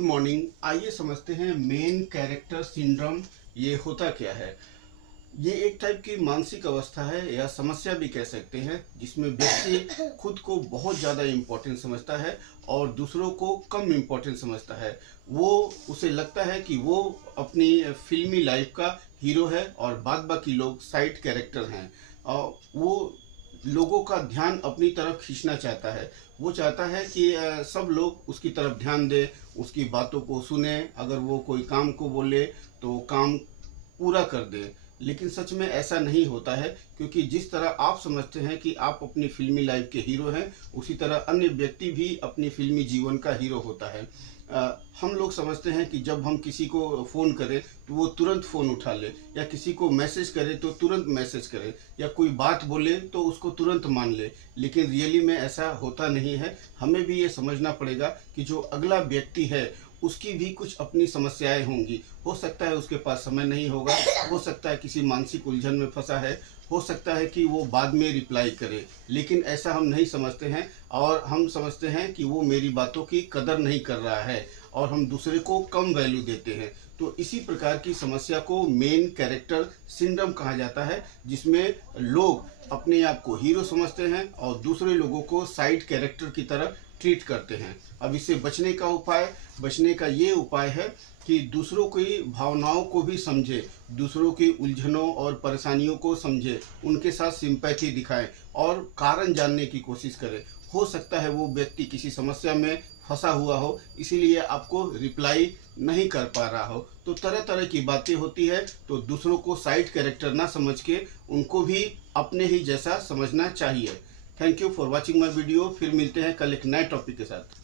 Good morning. आइए समझते हैं मेन कैरेक्टर सिंड्रोम ये होता क्या है। ये एक टाइप की मानसिक अवस्था है या समस्या भी कह सकते हैं, जिसमें व्यक्ति खुद को बहुत ज़्यादा इम्पोर्टेंट समझता है और दूसरों को कम इम्पोर्टेंट समझता है। वो उसे लगता है कि वो अपनी फिल्मी लाइफ का हीरो है और बाद बाकी लोग साइड कैरेक्टर हैं। और वो लोगों का ध्यान अपनी तरफ खींचना चाहता है। वो चाहता है कि सब लोग उसकी तरफ ध्यान दें, उसकी बातों को सुने, अगर वो कोई काम को बोले तो काम पूरा कर दे। लेकिन सच में ऐसा नहीं होता है, क्योंकि जिस तरह आप समझते हैं कि आप अपनी फिल्मी लाइफ के हीरो हैं, उसी तरह अन्य व्यक्ति भी अपनी फिल्मी जीवन का हीरो होता है। हम लोग समझते हैं कि जब हम किसी को फ़ोन करें तो वो तुरंत फ़ोन उठा ले, या किसी को मैसेज करे तो तुरंत मैसेज करे, या कोई बात बोले तो उसको तुरंत मान ले। लेकिन रियली में ऐसा होता नहीं है। हमें भी ये समझना पड़ेगा कि जो अगला व्यक्ति है उसकी भी कुछ अपनी समस्याएं होंगी। हो सकता है उसके पास समय नहीं होगा, हो सकता है किसी मानसिक उलझन में फंसा है, हो सकता है कि वो बाद में रिप्लाई करे। लेकिन ऐसा हम नहीं समझते हैं, और हम समझते हैं कि वो मेरी बातों की कदर नहीं कर रहा है और हम दूसरे को कम वैल्यू देते हैं। तो इसी प्रकार की समस्या को मेन कैरेक्टर सिंड्रोम कहा जाता है, जिसमें लोग अपने आप को हीरो समझते हैं और दूसरे लोगों को साइड कैरेक्टर की तरह ट्रीट करते हैं। अब इससे बचने का ये उपाय है कि दूसरों की भावनाओं को भी समझे, दूसरों की उलझनों और परेशानियों को समझे, उनके साथ सिंपैथी दिखाएं और कारण जानने की कोशिश करें। हो सकता है वो व्यक्ति किसी समस्या में फंसा हुआ हो, इसीलिए आपको रिप्लाई नहीं कर पा रहा हो। तो तरह तरह की बातें होती है, तो दूसरों को साइड कैरेक्टर ना समझ के उनको भी अपने ही जैसा समझना चाहिए। Thank you for watching my video. फिर मिलते हैं कल एक नए टॉपिक के साथ।